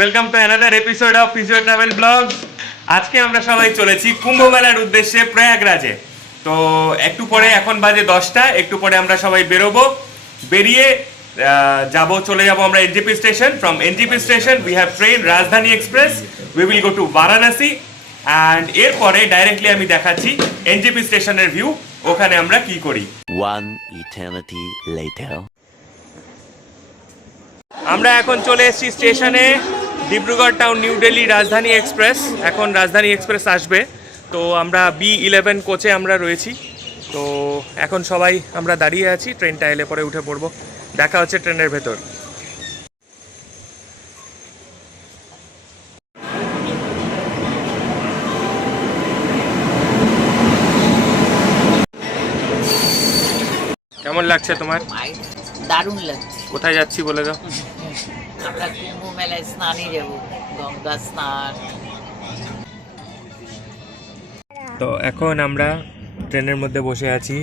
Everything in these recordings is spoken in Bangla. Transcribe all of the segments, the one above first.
Welcome to another episode of physio travel blogs. আজকে আমরা সবাই চলেছি কুম্ভ মেলার উদ্দেশ্যে প্রয়াগরাজে। তো একটু পরে, এখন বাজে 10টা, একটু পরে আমরা সবাই বেরোবো। বেরিয়ে চলে যাব আমরা NGP station. From NGP station we have train Rajdhani express. We will go to Varanasi and এরপরে ডাইরেক্টলি আমি দেখাচ্ছি এনজিপি স্টেশনের ভিউ, ওখানে আমরা কি করি। One eternity later. আমরা এখন চলে এসেছি স্টেশনে, ডিব্রুগড় টাউন নিউ দিল্লি রাজধানী এক্সপ্রেস। এখন রাজধানী এক্সপ্রেস আসবে, তো আমরা B11 কোচে আমরা রয়েছি। তো এখন সবাই আমরা দাঁড়িয়ে আছি, ট্রেনটা এলে পরে উঠে পড়বো। দেখা হচ্ছে ট্রেনের ভেতর। কেমন লাগছে তোমার? দারুণ লাগছে। কোথায় যাচ্ছি বলে দাও। আমরা কুম্ভ মেলায় স্নানে যাব, গঙ্গা স্নান। তো এখন আমরা ট্রেনের মধ্যে বসে আছি।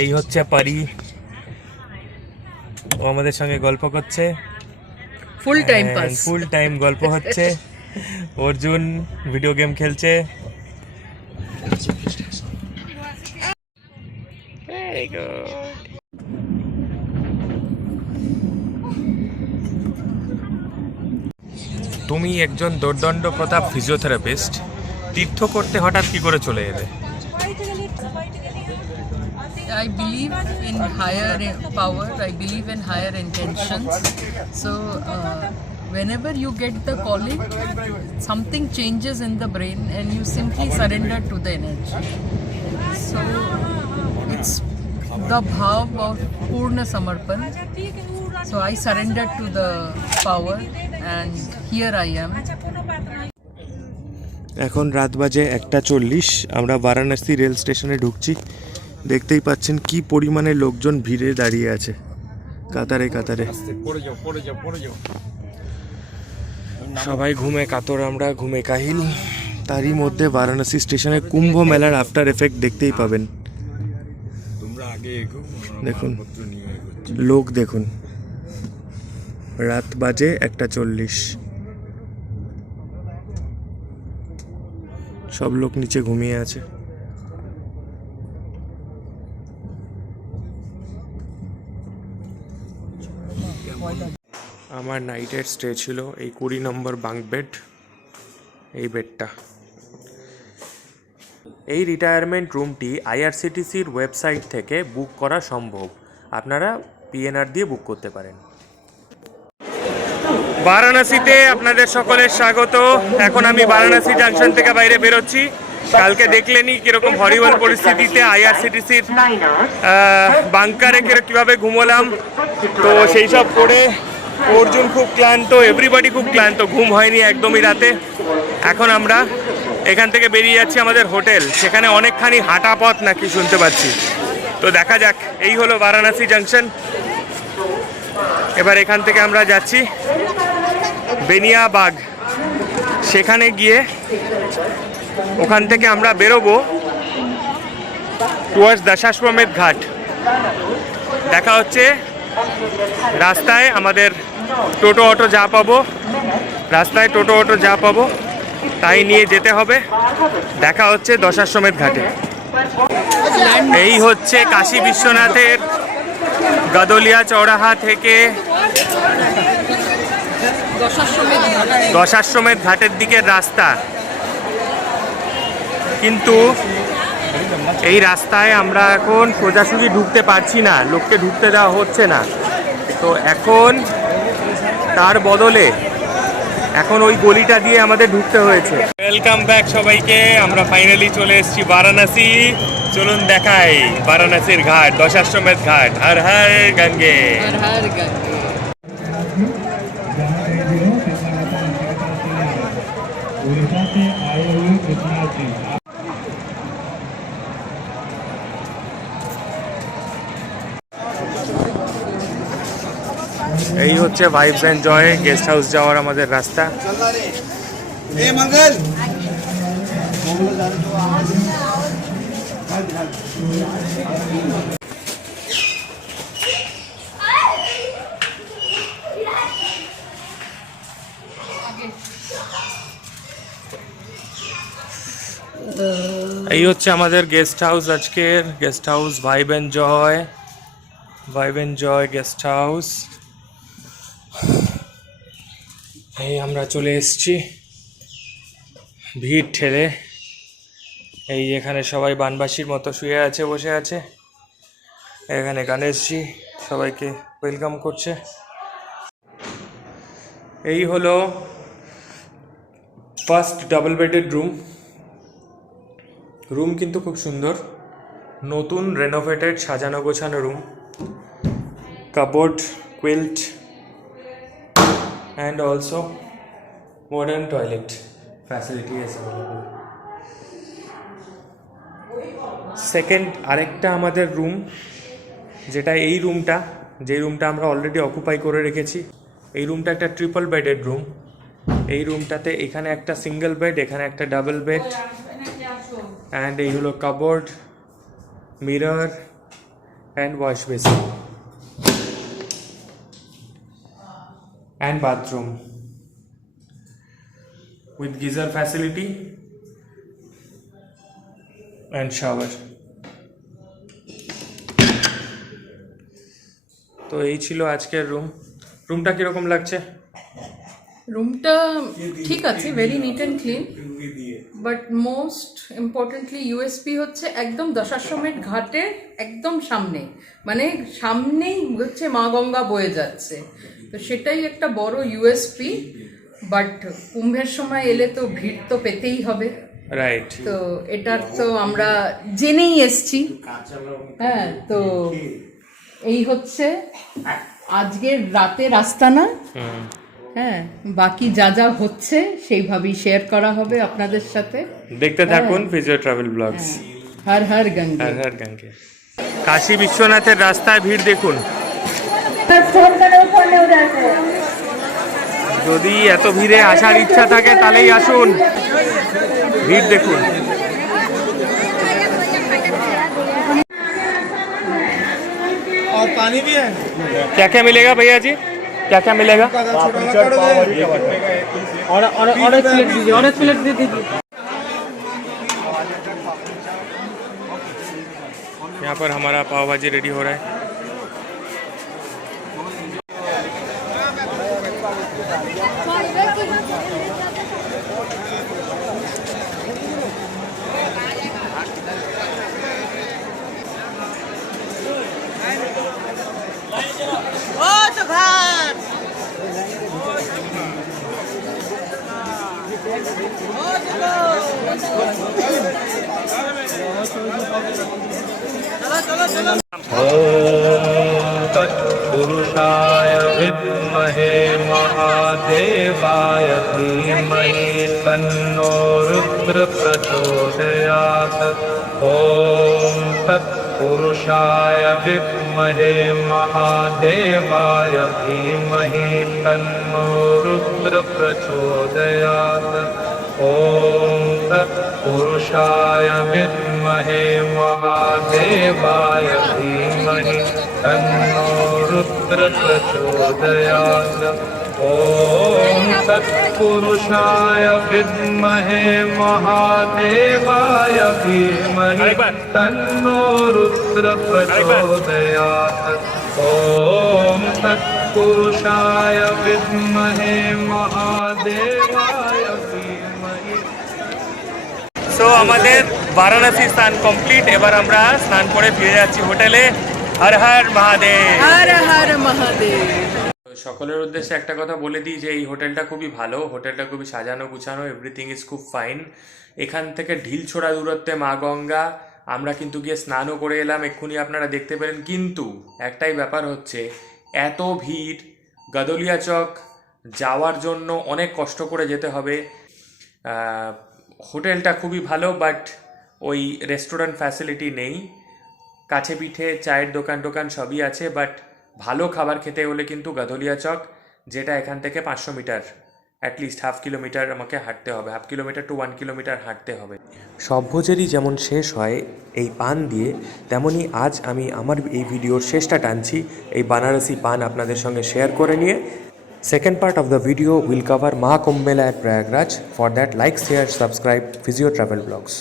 এই হচ্ছে পারি, ও আমাদের সঙ্গে গল্প করছে। Full time pass. Full time গল্প হচ্ছে। অর্জুন ভিডিও গেম খেলছে। Very good. তুমি একজন দুর্দণ্ড প্রতাপ ফিজিওথেরাপিস্ট, তীর্থ করতে হঠাৎ কি করে চলে এলে? I believe in higher power, I believe in higher intentions. So, whenever you get the calling, something changes in the brain and you simply surrender to the energy. So, it's the bhav of Purna Samarpan. So, I surrendered to the power and here I am. এখন রাত বাজে 1:40, আমরা বারাণসী রেল স্টেশনে ঢুকছি। দেখতেই পাচ্ছেন কি পরিমাণে লোকজন ভিড়ে দাঁড়িয়ে আছে, কাতারে কাতারে। সবাই ঘুমে কাতর, আমরা ঘুমে কাহিল। তারই মধ্যে বারাণসী স্টেশনে কুম্ভ মেলার আফটার এফেক্ট দেখতেই পাবেন। দেখুন লোক, দেখুন রাত বাজে 1:40, সব লোক নিচে ঘুমিয়ে আছে। আমার নাইটের স্টে ছিল এই 20 নম্বর বাঙ্ক বেড, এই বেডটা। এই রিটায়ারমেন্ট রুমটি আইআরসিটিসির ওয়েবসাইট থেকে বুক করা সম্ভব, আপনারা পিএনআর দিয়ে বুক করতে পারেন। বারাণসীতে আপনাদের সকলের স্বাগত। এখন আমি বারাণসী জাংশন থেকে বাইরে বেরোচ্ছি। কালকে দেখলেনি কিরকম হরিবল পরিস্থিতিতে আইআরসিটিসির বাংকারে কিভাবে ঘুমোলাম। তো সেই সব করে অর্জুন খুব ক্লান্ত, এভরিবডি খুব ক্লান্ত, ঘুম হয়নি একদমই রাতে। এখন আমরা এখান থেকে বেরিয়ে যাচ্ছি আমাদের হোটেল, সেখানে অনেকখানি হাঁটা পথ নাকি শুনতে পাচ্ছি। তো দেখা যাক, এই হলো বারাণসী জাংশন। এবার এখান থেকে আমরা যাচ্ছি বেনিয়াবাগ, সেখানে গিয়ে ওখান থেকে আমরা বেরোবো টুয়ার্ডস দশাশ্বমেধ ঘাট। দেখা হচ্ছে রাস্তায়, আমাদের টোটো অটো যা পাবো, রাস্তায় টোটো অটো যা পাবো তাই নিয়ে যেতে হবে। দেখা হচ্ছে দশাশ্বমেধ ঘাটে। এই হচ্ছে কাশী বিশ্বনাথের গাদলিয়া চৌরাহা থেকে দশাশ্বমেধ ঘাটের দিকের রাস্তা। কিন্তু এই রাস্তায় আমরা এখন সোজাসুজি ঢুকতে পারছি না, লোককে ঢুকতে দেওয়া হচ্ছে না। তো এখন তার বদলে এখন ওই গলিটা দিয়ে আমাদের ঢুকতে হয়েছে। ওয়েলকাম ব্যাক সবাইকে, আমরা ফাইনালি চলে এসেছি বারাণসী। চলুন দেখাই বারাণসীর ঘাট, দশাশ্বমেধ ঘাট। হর হর গঙ্গে। हर हर गंगे। এই হচ্ছে vibes and joy guest house যাওয়ার আমাদের রাস্তা। এই হচ্ছে আমাদের গেস্ট হাউস, আজকের guest house vibe and joy guest house. এই আমরা চলে এসেছি ভিড় ঠেলে। এই এখানে সবাই বানবাসীর মতো শুয়ে আছে, বসে আছে। এখানে গণেশজি সবাইকে ওয়েলকাম করছে। এই হলো ফার্স্ট ডাবল বেডেড রুম কিন্তু খুব সুন্দর, নতুন রেনোভেটেড সাজানো গোছানো room, cupboard, quilt and also modern toilet facility is available. Second আরেকটা আমাদের রুম, যেটা এই রুমটা, যে রুমটা আমরা অলরেডি অকুপাই করে রেখেছি। এই রুমটা একটা ট্রিপল বেডেড রুম। এই রুমটাতে এখানে একটা সিঙ্গেল বেড, এখানে একটা ডাবল বেড, অ্যান্ড এই হলো cupboard, mirror and wash basin and bathroom with geyser facility and shower. তো এই ছিল আজকের রুমটা কিরকম লাগছে? রুমটা ঠিক আছে, very neat and clean, but most importantly USP হচ্ছে একদম দশাশ্বমেধ ঘাটের একদম সামনে, মানে সামনেই হচ্ছে মা গঙ্গা বয়ে যাচ্ছে, তো সেটাই একটা বড় ইউএসপি। বাট কুম্ভের সময় এলে তো ভিড় তো পেতেই হবে, রাইট? তো এটার তো আমরা জেনেই এসছি। হ্যাঁ, তো এই হচ্ছে আজকের রাতের আস্তানা। হ্যাঁ, বাকি যা যা হচ্ছে সেইভাবেই শেয়ার করা হবে আপনাদের সাথে। দেখতে থাকুন physio travel blogs. Har Har গঙ্গে। হর হর গঙ্গে। কাশী বিশ্বনাথের রাস্তায় ভিড় দেখুন। যদি এত ভিড়ে আসার ইচ্ছা থাকে তাহলেই আসুন, ভিড় দেখুন। और पानी भी है। क्या क्या मिलेगा भैया जी, क्या क्या मिलेगा? और एक प्लेट दीजिए, और एक प्लेट दे दीजिए। यहाँ पर हमारा पाव भाजी रेडी हो रहा है। तत्पुरुषाय विद्महे महादेवाय धीमहि तन्नो रुद्र प्रचोदयात्। ॐ तत्पुरुषाय विद्महे महादेवाय धीमहि तन्नो रुद्र प्रचोदयात्। ॐ तत्पुरुषाय विद्महे महादेवाय धीमहि तन्नो रुद्र प्रचोदयात्। ॐ तत्पुरुषाय विद्महे महादेवाय धीमहि तन्नो रुद्र प्रचोदयात्। ॐ तत्पुरुषाय विद्महे महादेवाय धीमहि। সো আমাদের বারাণসী স্নান কমপ্লিট। এবার আমরা স্নান করে ফিরে যাচ্ছি হোটেলে। হর হর মহাদেব। হর হর মহাদেব। সকলের উদ্দেশ্যে একটা কথা বলে দিই যে এই হোটেলটা খুবই ভালো, হোটেলটা খুবই সাজানো গুছানো, এভরিথিং ইজ খুব ফাইন। এখান থেকে ঢিলছোড়া দূরত্বে মা গঙ্গা। আমরা কিন্তু গিয়ে স্নানও করে এলাম, এক্ষুনি আপনারা দেখতে পেলেন। কিন্তু একটাই ব্যাপার হচ্ছে, এত ভিড়, গাদলিয়া চক যাওয়ার জন্য অনেক কষ্ট করে যেতে হবে। হোটেলটা খুবই ভালো, বাট ওই রেস্টুরেন্ট ফ্যাসিলিটি নেই। কাছে পিঠে চায়ের দোকান সবই আছে, বাট ভালো খাবার খেতে হলে কিন্তু গাদলিয়া চক, যেটা এখান থেকে 500 মিটার, অ্যাটলিস্ট হাফ কিলোমিটার আমাকে হাঁটতে হবে, হাফ কিলোমিটার টু 1 কিলোমিটার হাঁটতে হবে। সব ভোজেরই যেমন শেষ হয় এই পান দিয়ে, তেমনি আজ আমি আমার এই ভিডিওর শেষটা টানছি এই বানারসি পান আপনাদের সঙ্গে শেয়ার করে নিয়ে। Second part of the video will cover Maha Kumbh Mela at Prayagraj. For that, like, share, subscribe Physio Travel Vlogs.